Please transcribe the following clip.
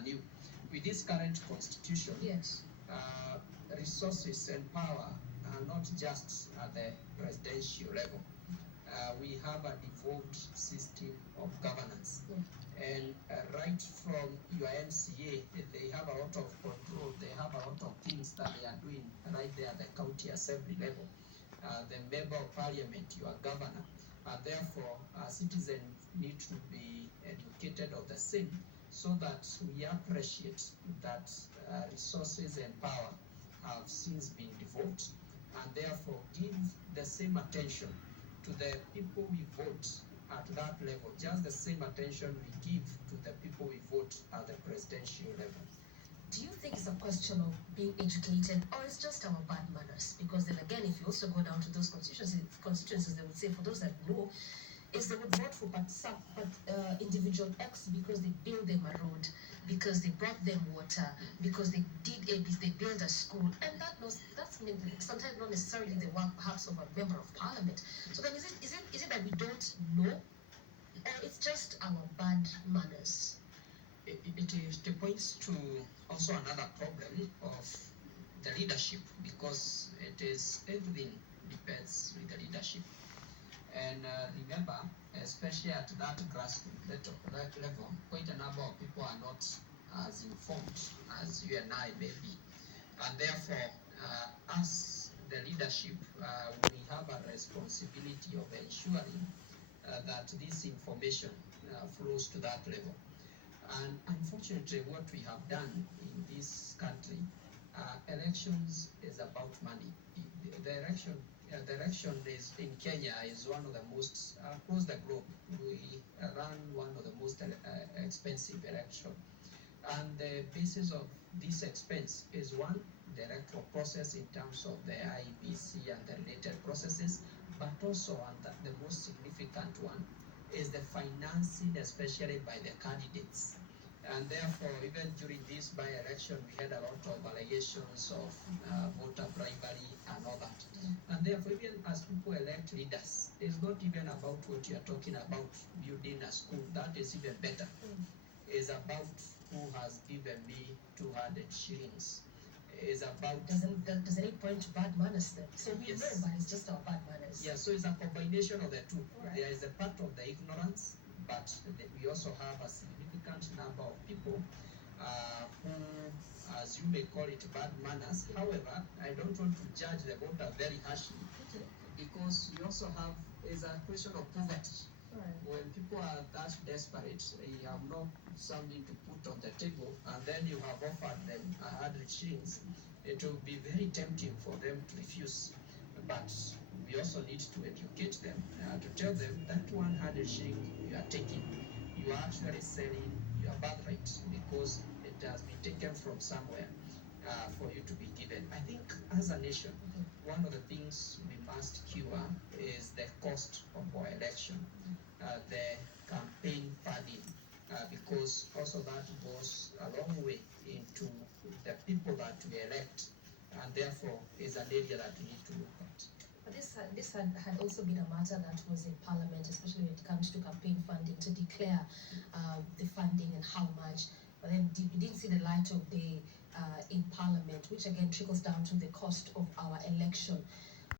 anew. With this current constitution, yes, resources and power are not just at the presidential level. We have a devolved system of governance. And right from your MCA, they have a lot of control. They have a lot of things that they are doing right there at the county assembly level. The member of parliament, your governor. Therefore, citizens need to be educated of the same so that we appreciate that resources and power have since been devolved, and therefore give the same attention to the people we vote at that level, just the same attention we give to the people we vote at the presidential level. Do you think it's a question of being educated, or it's just our bad manners? Because then again, if you also go down to those constituencies, they would say, for those that know, is they would vote for individual X because they built them a road, because they brought them water, because they did ABC, they built a school, and that's sometimes not necessarily the work perhaps of a member of parliament. So then is it that we don't know, or it's just our bad manners? It points to also another problem of the leadership, because everything depends with the leadership. And remember, especially at that grassroots level, quite a number of people are not as informed as you and I may be. And therefore, as the leadership, we have a responsibility of ensuring that this information flows to that level. And unfortunately, what we have done in this country, elections is about money. The election is in Kenya is one of the most across the globe. We run one of the most expensive election, and the basis of this expense is one, the electoral process in terms of the IBC and the related processes, but also, and the most significant one, is the financing, especially by the candidates. And therefore, even during this by-election, we had a lot of allegations of voter bribery and all that. And therefore, even as people elect leaders, it's not even about what you're talking about, building a school. That is even better. It's about who has given me 200 shillings. Is about does it point to bad manners then? So we know, but it's just our bad manners. Yeah, so it's a combination of the two. Right. There is a part of the ignorance, but we also have a significant number of people who, as you may call it, bad manners. However, I don't want to judge the voter very harshly, because we also have is a question of poverty. Right. When people are that desperate, you have not something to put on the table, and then you have offered them 100 shillings, it will be very tempting for them to refuse. But we also need to educate them to tell them that 100 shillings you are taking, you are actually selling your birthright, because it has been taken from somewhere for you to be given. I think as a nation, one of the things we must cure is the cost of our election, the campaign funding, because also that goes a long way into the people that we elect, and therefore is an area that we need to look at. But this had also been a matter that was in Parliament, especially when it comes to campaign funding, to declare the funding and how much. But then we didn't see the light of day in Parliament, which again trickles down to the cost of our election.